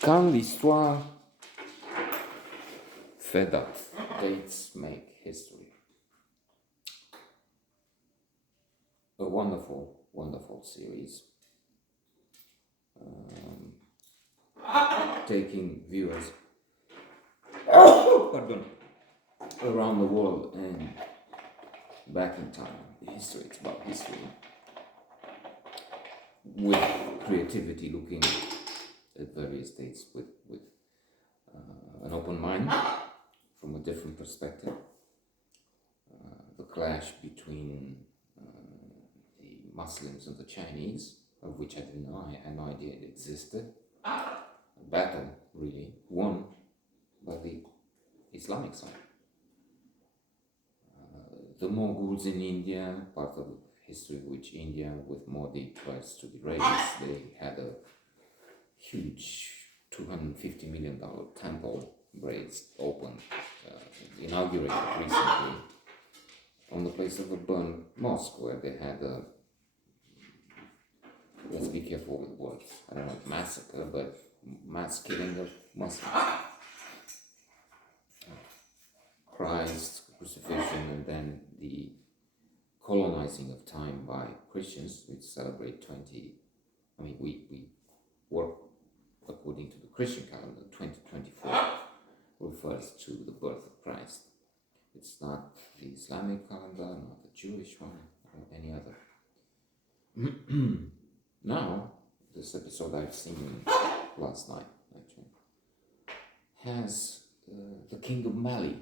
Quand l'histoire fait date, dates make history. A wonderful, wonderful series. Taking viewers pardon, around the world and back in time. History, it's about history. With creativity, looking at various dates with an open mind from a different perspective. The clash between the Muslims and the Chinese, of which I didn't know, I had no idea it existed. A battle, really, won by the Islamic side. The Mongols in India, part of history which India, with Modi, tries to erase. They had a huge $250 million temple raised, opened, inaugurated recently on the place of a burned mosque where they had a, let's be careful with words, I don't know, massacre, but mass killing of Muslims. Christ, crucifixion, and then the colonizing of time by Christians, which celebrate we work according to the Christian calendar. 2024 refers to the birth of Christ. It's not the Islamic calendar, not the Jewish one, or any other. Now, this episode I've seen last night, actually, has the king of Mali,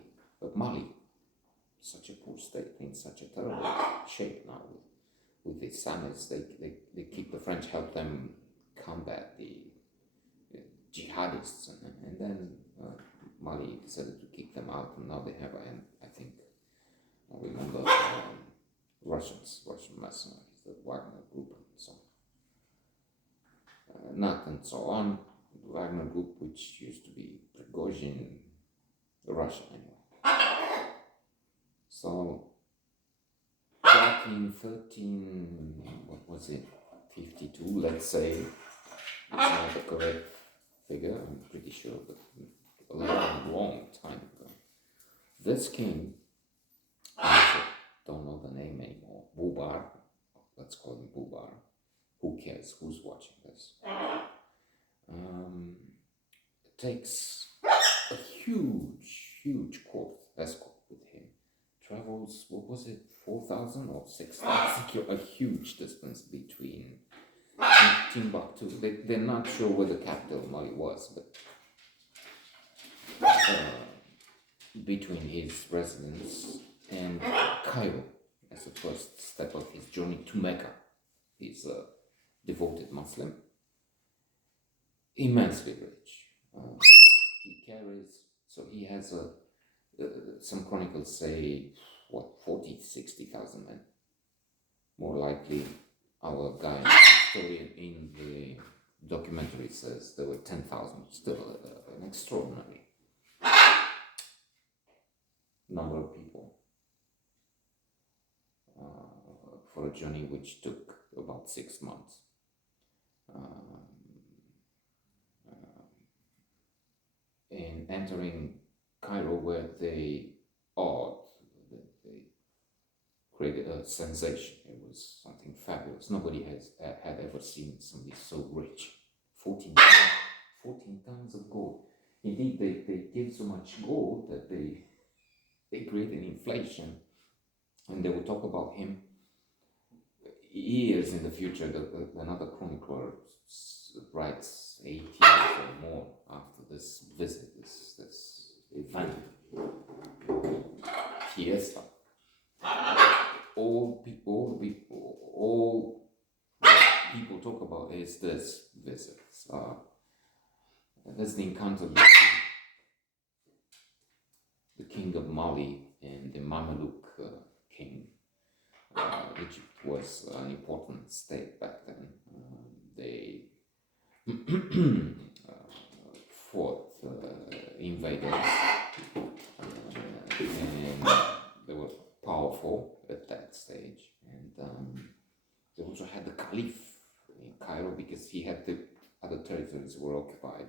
such a poor state, in such a terrible shape now with the Islamists. They keep, the French help them combat the jihadists, and then Mali decided to kick them out, and now they have, I think, I remember Russian mercenaries, the Wagner group, and so on. Not and so on. The Wagner group, which used to be Prigozhin, Russia anyway. So back in 52, let's say, it's not the correct figure, I'm pretty sure, but a long time ago, this king, I don't know the name anymore, Bubar, let's call him Bubar, who cares, who's watching this, takes a huge escort with him, travels, 4,000 or 6,000, a huge distance between Timbuktu. They're not sure where the capital Mali was, but between his residence and Cairo, as the first step of his journey to Mecca. He's a devoted Muslim, immensely rich. He has some chronicles say, 40,000-60,000 men. More likely, our guy, historian in the documentary, says there were 10,000. Still an extraordinary number of people for a journey which took about 6 months. In entering Cairo, where they created a sensation. It was something fabulous. Nobody had ever seen somebody so rich. 14 tons of gold. Indeed, they give so much gold that they create an inflation, and they will talk about him years in the future. Another chronicler writes 8 years or more after this visit, this event, fiesta. All people talk about is this visit. That's the encounter between the king of Mali and the Mameluke king. Egypt was an important state back then. They fought invaders, and they were powerful at that stage. And they also had the caliph in Cairo, because he had other territories were occupied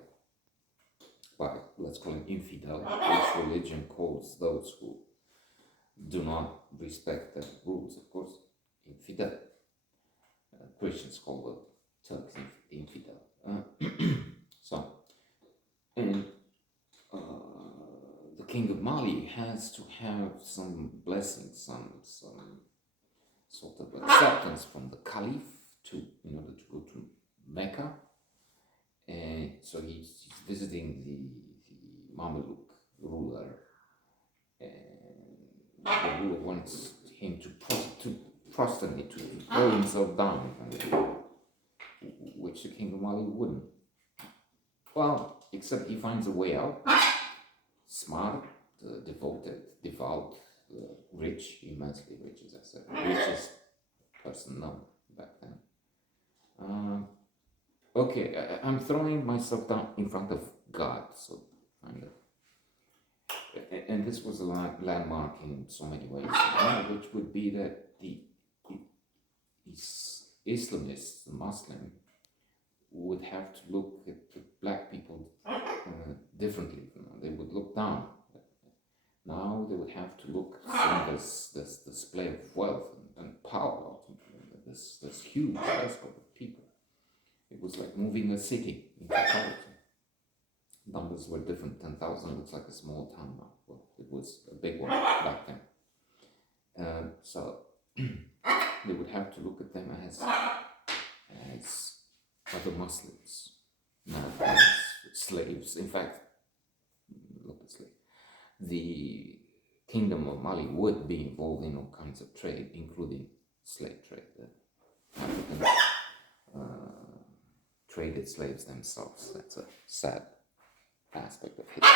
by, let's call them infidel, which religion calls those who do not respect the rules, of course, infidel. Christians call the Turks infidel. So, and the king of Mali has to have some blessings, some sort of acceptance from the caliph in order to go to Mecca. And so he's visiting the Mameluke ruler, and the ruler wants him to prostrate, to throw himself down, which the king of Mali wouldn't. Well, except he finds a way out. Smart, devoted, devout, rich, immensely rich, as I said, richest person known back then. Okay, I'm throwing myself down in front of God, so kind of. And this was a landmark in so many ways, which would be that the Islamists, the Muslim, would have to look at the black people differently. They would look down. Now they would have to look at this display of wealth and power, this huge escort of people. It was like moving a city in totality. Numbers were different. 10,000 looks like a small town now. Well, it was a big one back then. So they would have to look at them as other Muslims, not as slaves. In fact, look at slaves. The kingdom of Mali would be involved in all kinds of trade, including slave trade. The Africans traded slaves themselves. That's a sad aspect of history.